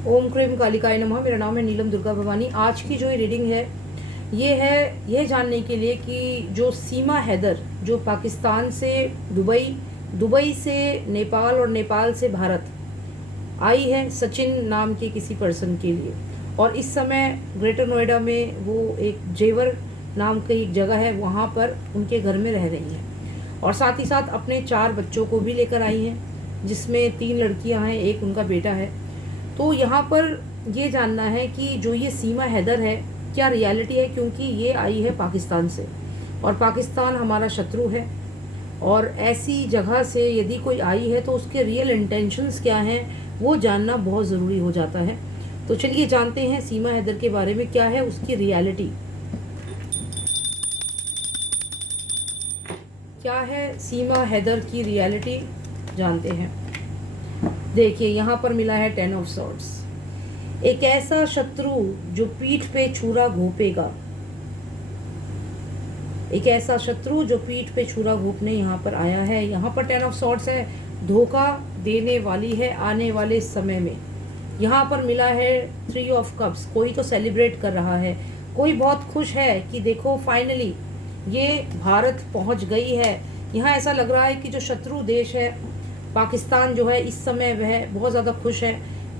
ओम cream कालिकाय नमः। मेरा नाम है नीलम दुर्गा भवानी। आज की जो ये रीडिंग है यह जानने के लिए कि जो सीमा हैदर जो पाकिस्तान से दुबई, दुबई से नेपाल और नेपाल से भारत आई है सचिन नाम के किसी पर्सन के लिए, और इस समय ग्रेटर नोएडा में वो एक जेवर नाम की एक जगह है, वहाँ पर उनके घर में रह रही हैं और साथ ही साथ अपने 4 बच्चों को भी लेकर आई हैं, जिसमें 3 लड़कियां हैं, एक उनका बेटा है। तो यहाँ पर ये जानना है कि जो ये सीमा हैदर है क्या रियलिटी है, क्योंकि ये आई है पाकिस्तान से और पाकिस्तान हमारा शत्रु है, और ऐसी जगह से यदि कोई आई है तो उसके रियल इंटेंशंस क्या हैं वो जानना बहुत ज़रूरी हो जाता है। तो चलिए जानते हैं सीमा हैदर के बारे में क्या है उसकी रियलिटी, क्या है सीमा हैदर की रियलिटी जानते हैं। देखिए यहाँ पर मिला है 10 ऑफ सॉर्ड्स। एक ऐसा शत्रु जो पीठ पे छुरा घोंपेगा, एक ऐसा शत्रु जो पीठ पे छुरा घोंपने यहाँ पर आया है। यहाँ पर 10 ऑफ सॉर्ड्स है, धोखा देने वाली है आने वाले समय में। यहाँ पर मिला है 3 ऑफ कप्स, कोई तो सेलिब्रेट कर रहा है, कोई बहुत खुश है कि देखो फाइनली ये भारत पहुँच गई है। यहाँ ऐसा लग रहा है कि जो शत्रु देश है पाकिस्तान जो है इस समय वह बहुत ज़्यादा खुश है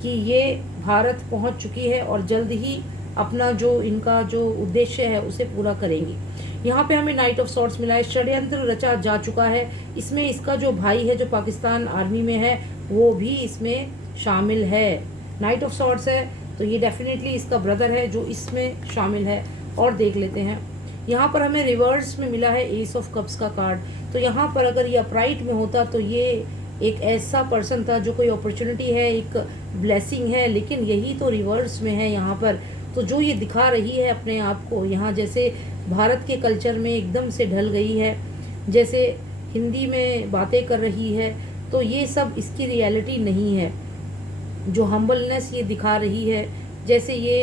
कि ये भारत पहुंच चुकी है और जल्द ही अपना जो इनका जो उद्देश्य है उसे पूरा करेंगी। यहाँ पे हमें नाइट ऑफ सॉर्ड्स मिला है, षड्यंत्र रचा जा चुका है। इसमें इसका जो भाई है जो पाकिस्तान आर्मी में है वो भी इसमें शामिल है। नाइट ऑफ सॉर्ड्स है तो ये डेफिनेटली इसका ब्रदर है जो इसमें शामिल है। और देख लेते हैं, यहाँ पर हमें रिवर्स में मिला है एस ऑफ कप्स का कार्ड। तो यहाँ पर अगर ये अपराइट में होता तो ये एक ऐसा पर्सन था जो कोई अपॉर्चुनिटी है, एक ब्लेसिंग है, लेकिन यही तो रिवर्स में है यहाँ पर। तो जो ये दिखा रही है अपने आप को यहाँ, जैसे भारत के कल्चर में एकदम से ढल गई है, जैसे हिंदी में बातें कर रही है, तो ये सब इसकी रियलिटी नहीं है। जो हम्बलनेस ये दिखा रही है, जैसे ये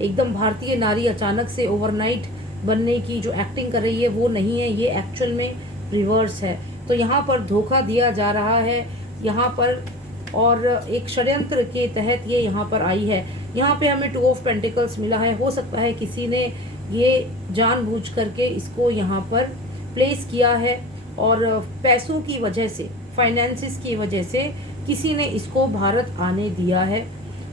एकदम भारतीय नारी अचानक से ओवरनाइट बनने की जो एक्टिंग कर रही है वो नहीं है, ये एक्चुअल में रिवर्स है। तो यहाँ पर धोखा दिया जा रहा है यहाँ पर, और एक षड्यंत्र के तहत ये यहाँ पर आई है। यहाँ पे हमें 2 ऑफ पेंटिकल्स मिला है। हो सकता है किसी ने ये जानबूझ करके इसको यहाँ पर प्लेस किया है और पैसों की वजह से, फाइनेंसिस की वजह से किसी ने इसको भारत आने दिया है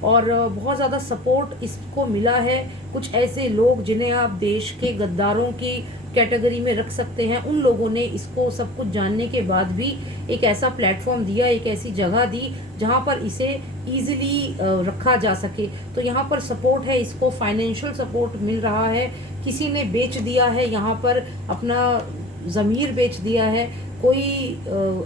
और बहुत ज़्यादा सपोर्ट इसको मिला है। कुछ ऐसे लोग जिन्हें आप देश के गद्दारों की कैटेगरी में रख सकते हैं, उन लोगों ने इसको सब कुछ जानने के बाद भी एक ऐसा प्लेटफॉर्म दिया, एक ऐसी जगह दी जहां पर इसे इजीली रखा जा सके। तो यहाँ पर सपोर्ट है, इसको फाइनेंशियल सपोर्ट मिल रहा है। किसी ने बेच दिया है यहाँ पर अपना ज़मीर बेच दिया है, कोई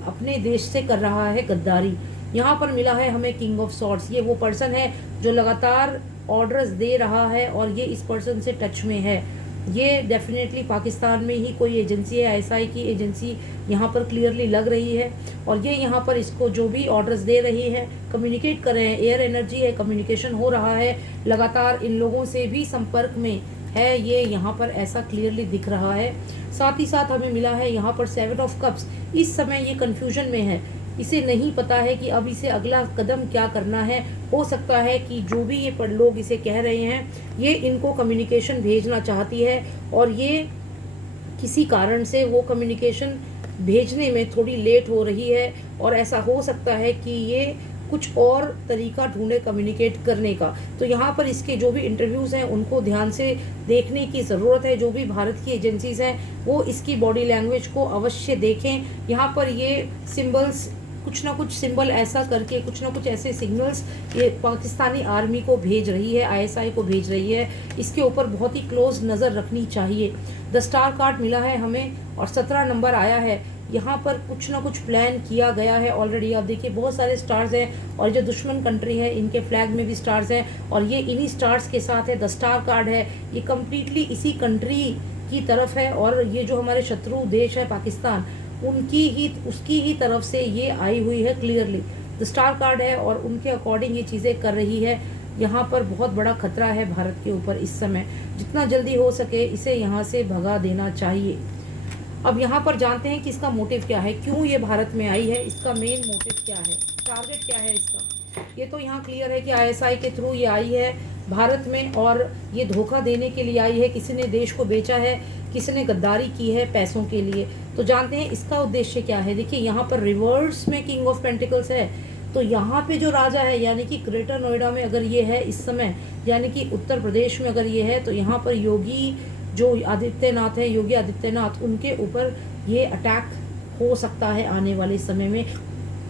अपने देश से कर रहा है गद्दारी। यहाँ पर मिला है हमें किंग ऑफ सॉर्ड्स। ये वो पर्सन है जो लगातार ऑर्डर्स दे रहा है और ये इस पर्सन से टच में है। ये डेफिनेटली पाकिस्तान में ही कोई एजेंसी है, आईएसआई की एजेंसी यहाँ पर क्लियरली लग रही है, और ये यहाँ पर इसको जो भी ऑर्डर्स दे रही है कम्युनिकेट कर रहे हैं। एयर एनर्जी है, कम्युनिकेशन हो रहा है, लगातार इन लोगों से भी संपर्क में है, ये यहाँ पर ऐसा क्लियरली दिख रहा है। साथ ही साथ हमें मिला है यहाँ पर 7 ऑफ कप्स। इस समय ये कन्फ्यूजन में है, इसे नहीं पता है कि अब इसे अगला कदम क्या करना है। हो सकता है कि जो भी ये लोग इसे कह रहे हैं ये इनको कम्युनिकेशन भेजना चाहती है और ये किसी कारण से वो कम्युनिकेशन भेजने में थोड़ी लेट हो रही है, और ऐसा हो सकता है कि ये कुछ और तरीका ढूंढे कम्युनिकेट करने का। तो यहाँ पर इसके जो भी इंटरव्यूज़ हैं उनको ध्यान से देखने की ज़रूरत है। जो भी भारत की एजेंसीज हैं वो इसकी बॉडी लैंग्वेज को अवश्य देखें। यहाँ पर ये सिंबल्स, कुछ ना कुछ सिंबल ऐसा करके, कुछ ना कुछ ऐसे सिग्नल्स ये पाकिस्तानी आर्मी को भेज रही है, आईएसआई को भेज रही है। इसके ऊपर बहुत ही क्लोज नज़र रखनी चाहिए। द स्टार कार्ड मिला है हमें और 17 नंबर आया है। यहाँ पर कुछ ना कुछ प्लान किया गया है ऑलरेडी। आप देखिए बहुत सारे स्टार्स हैं, और जो दुश्मन कंट्री है इनके फ्लैग में भी स्टार्स हैं, और ये इन्हीं स्टार्स के साथ है। द स्टार कार्ड है, ये कम्प्लीटली इसी कंट्री की तरफ है, और ये जो हमारे शत्रु देश है पाकिस्तान, उसकी ही तरफ से ये आई हुई है क्लियरली। द स्टार कार्ड है और उनके अकॉर्डिंग ये चीज़ें कर रही है। यहाँ पर बहुत बड़ा खतरा है भारत के ऊपर इस समय, जितना जल्दी हो सके इसे यहाँ से भगा देना चाहिए। अब यहाँ पर जानते हैं कि इसका मोटिव क्या है, क्यों ये भारत में आई है, इसका मेन मोटिव क्या है, टारगेट क्या है इसका। ये तो यहाँ क्लियर है कि आईएसआई के थ्रू ये आई है भारत में, और ये धोखा देने के लिए आई है। किसी ने देश को बेचा है, किसी ने गद्दारी की है पैसों के लिए। तो जानते हैं इसका उद्देश्य क्या है। देखिए यहाँ पर रिवर्स में किंग ऑफ पेंटिकल्स है, तो यहाँ पे जो राजा है यानी कि ग्रेटर नोएडा में अगर ये है इस समय, यानी कि उत्तर प्रदेश में अगर ये है, तो यहाँ पर योगी जो आदित्यनाथ है, योगी आदित्यनाथ, उनके ऊपर ये अटैक हो सकता है आने वाले समय में,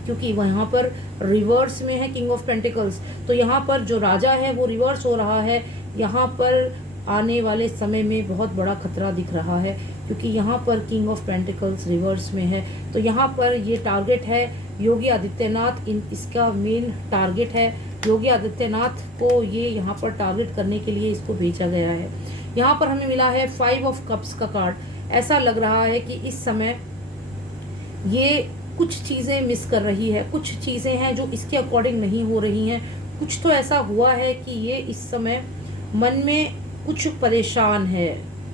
क्योंकि वहाँ पर रिवर्स में है किंग ऑफ पेंटिकल्स। तो यहाँ पर जो राजा है वो रिवर्स हो रहा है। यहाँ पर आने वाले समय में बहुत बड़ा खतरा दिख रहा है, क्योंकि यहाँ पर किंग ऑफ पेंटिकल्स रिवर्स में है। तो यहाँ पर ये टारगेट है योगी आदित्यनाथ, इसका मेन टारगेट है। योगी आदित्यनाथ को ये यहाँ पर टारगेट करने के लिए इसको भेजा गया है। यहाँ पर हमें मिला है 5 ऑफ कप्स का कार्ड। ऐसा लग रहा है कि इस समय ये कुछ चीज़ें मिस कर रही है, कुछ चीज़ें हैं जो इसके अकॉर्डिंग नहीं हो रही हैं। कुछ तो ऐसा हुआ है कि ये इस समय मन में कुछ परेशान है,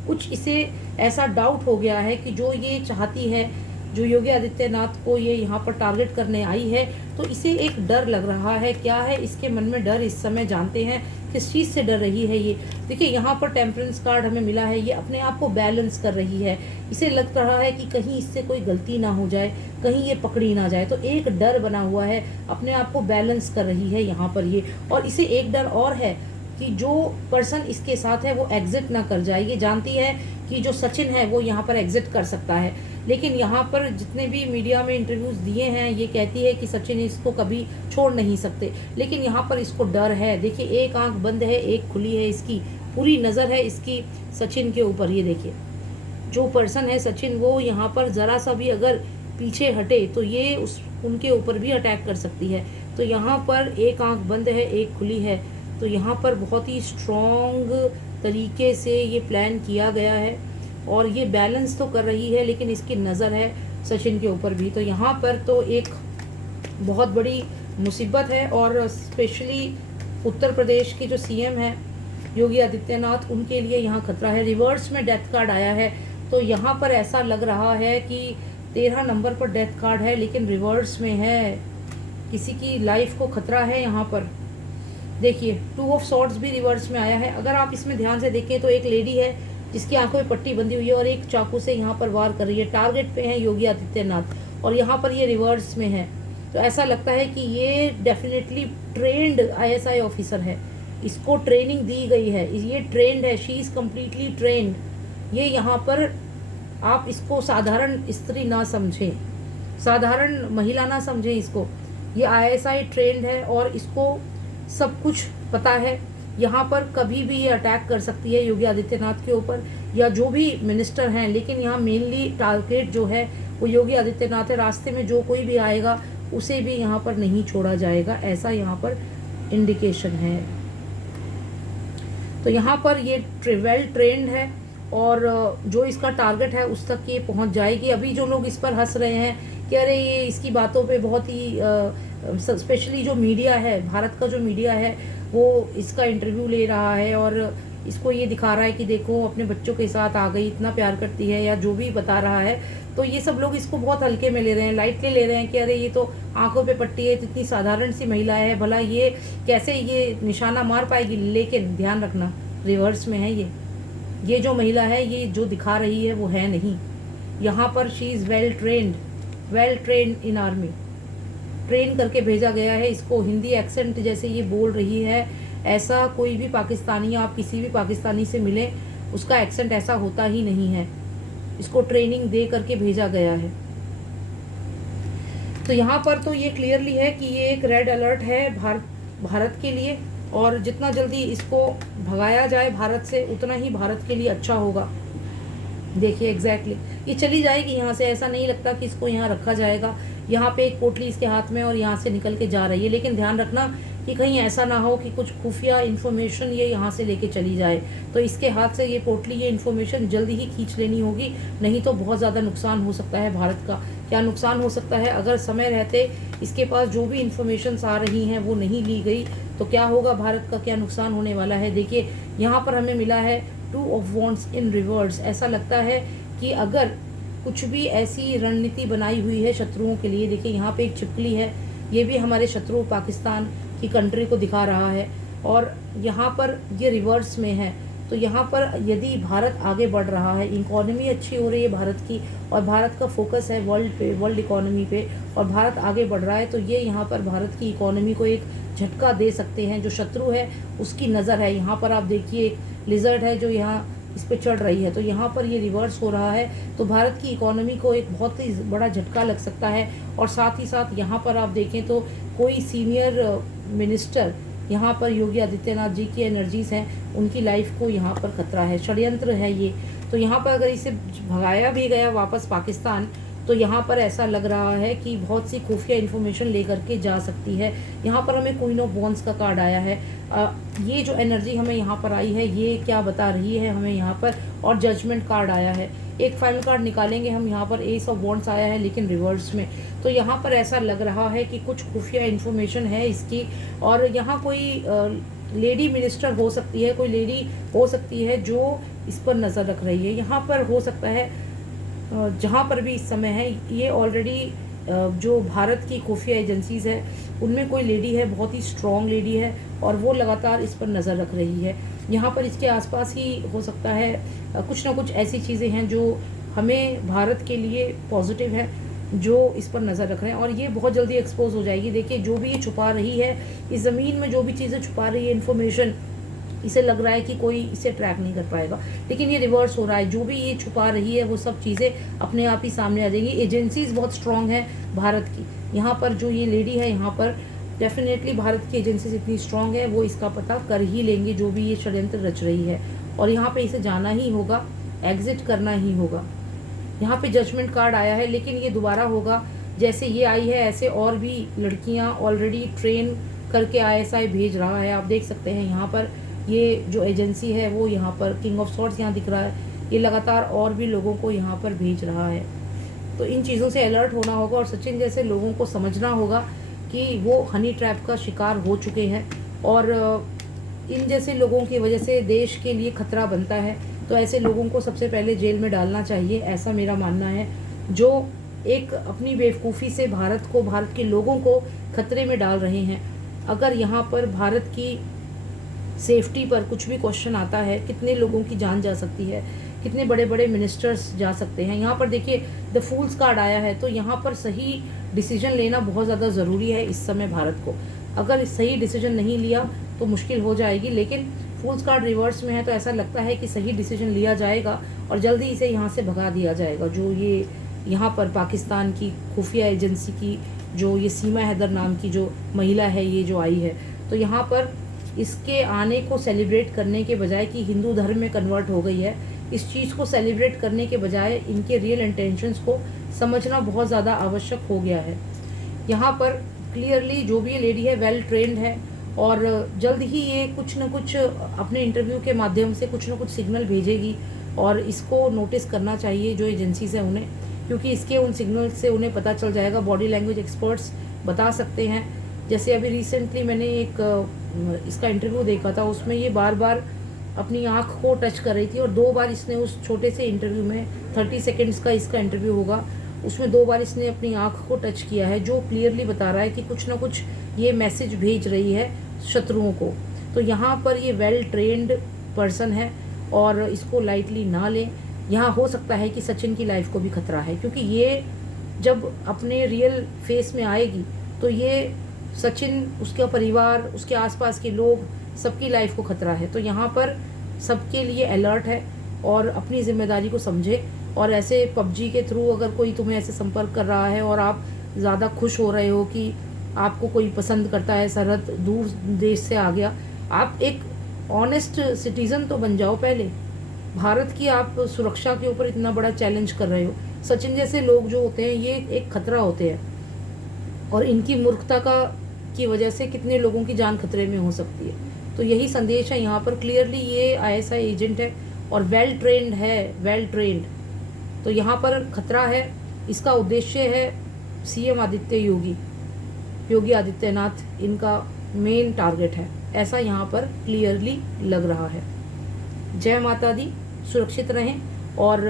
कुछ इसे ऐसा डाउट हो गया है कि जो ये चाहती है, जो योगी आदित्यनाथ को ये यहाँ पर टारगेट करने आई है, तो इसे एक डर लग रहा है। क्या है इसके मन में डर इस समय, जानते हैं किस चीज़ से डर रही है ये। देखिए यहाँ पर टेम्परेंस कार्ड हमें मिला है, ये अपने आप को बैलेंस कर रही है। इसे लग रहा है कि कहीं इससे कोई गलती ना हो जाए, कहीं ये पकड़ी ना जाए, तो एक डर बना हुआ है, अपने आप को बैलेंस कर रही है यहाँ पर ये। और इसे एक डर और है कि जो पर्सन इसके साथ है वो एग्जिट ना कर जाए। ये जानती है कि जो सचिन है वो यहाँ पर एग्जिट कर सकता है, लेकिन यहाँ पर जितने भी मीडिया में इंटरव्यूज़ दिए हैं ये कहती है कि सचिन इसको कभी छोड़ नहीं सकते, लेकिन यहाँ पर इसको डर है। देखिए एक आंख बंद है, एक खुली है, इसकी पूरी नज़र है इसकी सचिन के ऊपर। ये देखिए जो पर्सन है सचिन, वो यहाँ पर ज़रा सा भी अगर पीछे हटे तो ये उनके ऊपर भी अटैक कर सकती है। तो यहाँ पर एक आंख बंद है, एक खुली है, तो यहाँ पर बहुत ही स्ट्रॉन्ग तरीके से ये प्लान किया गया है, और ये बैलेंस तो कर रही है, लेकिन इसकी नज़र है सचिन के ऊपर भी। तो यहाँ पर तो एक बहुत बड़ी मुसीबत है, और स्पेशली उत्तर प्रदेश के जो सीएम हैं योगी आदित्यनाथ, उनके लिए यहाँ खतरा है। रिवर्स में डेथ कार्ड आया है, तो यहाँ पर ऐसा लग रहा है कि 13 नंबर पर डेथ कार्ड है, लेकिन रिवर्स में है। किसी की लाइफ को खतरा है यहाँ पर। देखिए 2 ऑफ सॉर्ड्स भी रिवर्स में आया है। अगर आप इसमें ध्यान से देखें तो एक लेडी है जिसकी आंखों में पट्टी बंधी हुई है और एक चाकू से यहाँ पर वार कर रही है। टारगेट पे है योगी आदित्यनाथ, और यहाँ पर ये रिवर्स में है। तो ऐसा लगता है कि ये डेफिनेटली ट्रेंड आईएसआई ऑफिसर है, इसको ट्रेनिंग दी गई है, ये ट्रेंड है, शी इज़ कम्प्लीटली ट्रेंड। ये यहाँ पर आप इसको साधारण स्त्री ना समझें, साधारण महिला ना समझें इसको। ये आईएसआई ट्रेंड है और इसको सब कुछ पता है। यहाँ पर कभी भी ये अटैक कर सकती है योगी आदित्यनाथ के ऊपर, या जो भी मिनिस्टर हैं, लेकिन यहाँ मेनली टारगेट जो है वो योगी आदित्यनाथ है। रास्ते में जो कोई भी आएगा उसे भी यहाँ पर नहीं छोड़ा जाएगा, ऐसा यहाँ पर इंडिकेशन है। तो यहाँ पर ये वेल ट्रेंड है, और जो इसका टारगेट है उस तक ये पहुँच जाएगी। अभी जो लोग इस पर हंस रहे हैं कि अरे ये इसकी बातों पे बहुत ही स्पेशली जो मीडिया है, भारत का जो मीडिया है वो इसका इंटरव्यू ले रहा है और इसको ये दिखा रहा है कि देखो अपने बच्चों के साथ आ गई, इतना प्यार करती है, या जो भी बता रहा है, तो ये सब लोग इसको बहुत हल्के में ले रहे हैं, लाइटली ले रहे हैं कि अरे ये तो आंखों पे पट्टी है, इतनी साधारण सी महिला है, भला ये कैसे ये निशाना मार पाएगी। लेकिन ध्यान रखना रिवर्स में है ये जो महिला है, ये जो दिखा रही है वो है नहीं। यहाँ पर she is well trained in army, train करके भेजा गया है इसको। हिंदी एक्सेंट जैसे ये बोल रही है, ऐसा कोई भी पाकिस्तानी, आप किसी भी पाकिस्तानी से मिले उसका एक्सेंट ऐसा होता ही नहीं है। इसको ट्रेनिंग दे करके भेजा गया है। तो यहाँ पर तो ये क्लियरली है कि ये एक रेड अलर्ट है भारत के लिए, और जितना जल्दी इसको भगाया जाए भारत से उतना ही भारत के लिए अच्छा होगा। देखिए एग्जैक्टली ये चली जाएगी यहाँ से, ऐसा नहीं लगता कि इसको यहाँ रखा जाएगा। यहाँ पे एक पोटली इसके हाथ में और यहाँ से निकल के जा रही है, लेकिन ध्यान रखना कि कहीं ऐसा ना हो कि कुछ खुफिया इन्फॉर्मेशन ये यहाँ से लेके चली जाए, तो इसके हाथ से ये पोटली, ये इन्फॉर्मेशन जल्दी ही खींच लेनी होगी, नहीं तो बहुत ज़्यादा नुकसान हो सकता है भारत का। क्या नुकसान हो सकता है? अगर समय रहते इसके पास जो भी इन्फॉर्मेशंस आ रही हैं वो नहीं ली गई तो क्या होगा, भारत का क्या नुकसान होने वाला है। देखिए यहाँ पर हमें मिला है 2 ऑफ वॉन्ड्स इन रिवर्स। ऐसा लगता है कि अगर कुछ भी ऐसी रणनीति बनाई हुई है शत्रुओं के लिए, देखिए यहाँ पे एक छिपकली है, ये भी हमारे शत्रु पाकिस्तान की कंट्री को दिखा रहा है। और यहाँ पर ये रिवर्स में है, तो यहाँ पर यदि भारत आगे बढ़ रहा है, इकोनॉमी अच्छी हो रही है भारत की, और भारत का फोकस है वर्ल्ड पे, वर्ल्ड इकोनॉमी पे, और भारत आगे बढ़ रहा है, तो ये यहाँ पर भारत की इकोनॉमी को एक झटका दे सकते हैं। जो शत्रु है उसकी नज़र है, यहाँ पर आप देखिए एक लिजर्ड है जो यहाँ इस पर चढ़ रही है, तो यहाँ पर ये रिवर्स हो रहा है, तो भारत की इकोनॉमी को एक बहुत ही बड़ा झटका लग सकता है। और साथ ही साथ यहाँ पर आप देखें तो कोई सीनियर मिनिस्टर, यहाँ पर योगी आदित्यनाथ जी की एनर्जीज हैं, उनकी लाइफ को यहाँ पर खतरा है, षड्यंत्र है ये। तो यहाँ पर अगर इसे भगाया भी गया वापस पाकिस्तान, तो यहाँ पर ऐसा लग रहा है कि बहुत सी खुफिया इन्फॉर्मेशन लेकर के जा सकती है। यहाँ पर हमें क्वीन ऑफ वॉन्ड्स का कार्ड आया है। ये जो एनर्जी हमें यहाँ पर आई है ये क्या बता रही है हमें यहाँ पर, और जजमेंट कार्ड आया है। एक फाइनल कार्ड निकालेंगे हम, यहाँ पर एस ऑफ वॉन्ड्स आया है लेकिन रिवर्स में। तो यहाँ पर ऐसा लग रहा है कि कुछ खुफिया इन्फॉर्मेशन है इसकी, और यहाँ कोई लेडी मिनिस्टर हो सकती है, कोई लेडी हो सकती है जो इस पर नज़र रख रही है। यहाँ पर हो सकता है जहाँ पर भी इस समय है, ये ऑलरेडी जो भारत की खुफिया एजेंसीज़ है उनमें कोई लेडी है, बहुत ही स्ट्रॉन्ग लेडी है, और वो लगातार इस पर नज़र रख रही है। यहाँ पर इसके आसपास ही हो सकता है कुछ ना कुछ ऐसी चीज़ें हैं जो हमें भारत के लिए पॉजिटिव है, जो इस पर नज़र रख रहे हैं, और ये बहुत जल्दी एक्सपोज हो जाएगी। देखिए जो भी ये छुपा रही है, इस ज़मीन में जो भी चीज़ें छुपा रही है इन्फॉर्मेशन, इसे लग रहा है कि कोई इसे ट्रैक नहीं कर पाएगा, लेकिन ये रिवर्स हो रहा है। जो भी ये छुपा रही है वो सब चीज़ें अपने आप ही सामने आ जाएंगी। एजेंसीज बहुत स्ट्रांग है भारत की, यहाँ पर जो ये लेडी है यहाँ पर डेफिनेटली भारत की एजेंसीज इतनी स्ट्रांग है, वो इसका पता कर ही लेंगे जो भी ये षड्यंत्र रच रही है, और यहाँ पे इसे जाना ही होगा, एग्जिट करना ही होगा। यहाँ पे जजमेंट कार्ड आया है, लेकिन ये दोबारा होगा। जैसे ये आई है ऐसे और भी लड़कियाँ ऑलरेडी ट्रेन करके ISI भेज रहा है। आप देख सकते हैं यहाँ पर ये जो एजेंसी है वो यहाँ पर किंग ऑफ सॉर्ड्स यहाँ दिख रहा है, ये लगातार और भी लोगों को यहाँ पर भेज रहा है। तो इन चीज़ों से अलर्ट होना होगा, और सचिन जैसे लोगों को समझना होगा कि वो हनी ट्रैप का शिकार हो चुके हैं, और इन जैसे लोगों की वजह से देश के लिए खतरा बनता है। तो ऐसे लोगों को सबसे पहले जेल में डालना चाहिए, ऐसा मेरा मानना है, जो एक अपनी बेवकूफ़ी से भारत को, भारत के लोगों को खतरे में डाल रहे हैं। अगर यहाँ पर भारत की सेफ्टी पर कुछ भी क्वेश्चन आता है, कितने लोगों की जान जा सकती है, कितने बड़े बड़े मिनिस्टर्स जा सकते हैं। यहाँ पर देखिए द फूल्स कार्ड आया है, तो यहाँ पर सही डिसीजन लेना बहुत ज़्यादा ज़रूरी है इस समय भारत को। अगर सही डिसीजन नहीं लिया तो मुश्किल हो जाएगी, लेकिन फूल्स कार्ड रिवर्स में है, तो ऐसा लगता है कि सही डिसीजन लिया जाएगा और जल्दी इसे यहाँ से भगा दिया जाएगा। जो ये यहाँ पर पाकिस्तान की खुफिया एजेंसी की जो ये सीमा हैदर नाम की जो महिला है, ये जो आई है, तो यहाँ पर इसके आने को सेलिब्रेट करने के बजाय कि हिंदू धर्म में कन्वर्ट हो गई है, इस चीज़ को सेलिब्रेट करने के बजाय इनके रियल इंटेंशंस को समझना बहुत ज़्यादा आवश्यक हो गया है। यहाँ पर क्लियरली जो भी ये लेडी है वेल ट्रेंड है, और जल्द ही ये कुछ न कुछ अपने इंटरव्यू के माध्यम से कुछ न कुछ सिग्नल भेजेगी, और इसको नोटिस करना चाहिए जो एजेंसीज हैं उन्हें, क्योंकि इसके उन सिग्नल से उन्हें पता चल जाएगा। बॉडी लैंग्वेज एक्सपर्ट्स बता सकते हैं। जैसे अभी रिसेंटली मैंने एक इसका इंटरव्यू देखा था, उसमें ये बार बार अपनी आँख को टच कर रही थी, और 2 बार इसने उस छोटे से इंटरव्यू में 30 सेकेंड्स का इसका इंटरव्यू होगा, उसमें 2 बार इसने अपनी आँख को टच किया है, जो क्लियरली बता रहा है कि कुछ ना कुछ ये मैसेज भेज रही है शत्रुओं को। तो यहाँ पर ये वेल ट्रेंड पर्सन है, और इसको लाइटली ना लें। यहाँ हो सकता है कि सचिन की लाइफ को भी खतरा है, क्योंकि ये जब अपने रियल फेस में आएगी तो ये सचिन, उसका परिवार, उसके आसपास के लोग, सबकी लाइफ को खतरा है। तो यहाँ पर सबके लिए अलर्ट है, और अपनी जिम्मेदारी को समझे। और ऐसे PUBG के थ्रू अगर कोई तुम्हें ऐसे संपर्क कर रहा है और आप ज़्यादा खुश हो रहे हो कि आपको कोई पसंद करता है, सरहद दूर देश से आ गया, आप एक ऑनेस्ट सिटीज़न तो बन जाओ पहले। भारत की आप सुरक्षा के ऊपर इतना बड़ा चैलेंज कर रहे हो। सचिन जैसे लोग जो होते हैं ये एक खतरा होते हैं, और इनकी मूर्खता की वजह से कितने लोगों की जान खतरे में हो सकती है। तो यही संदेश है यहाँ पर। क्लियरली ये ISI एजेंट है और वेल ट्रेंड है, वेल ट्रेंड। तो यहाँ पर खतरा है। इसका उद्देश्य है CM योगी आदित्यनाथ इनका मेन टारगेट है, ऐसा यहाँ पर क्लियरली लग रहा है। जय माता दी, सुरक्षित रहें, और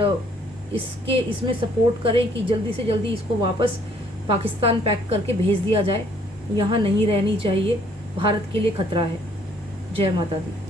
इसमें सपोर्ट करें कि जल्दी से जल्दी इसको वापस पाकिस्तान पैक करके भेज दिया जाए। यहाँ नहीं रहनी चाहिए। भारत के लिए खतरा है। जय माता दी।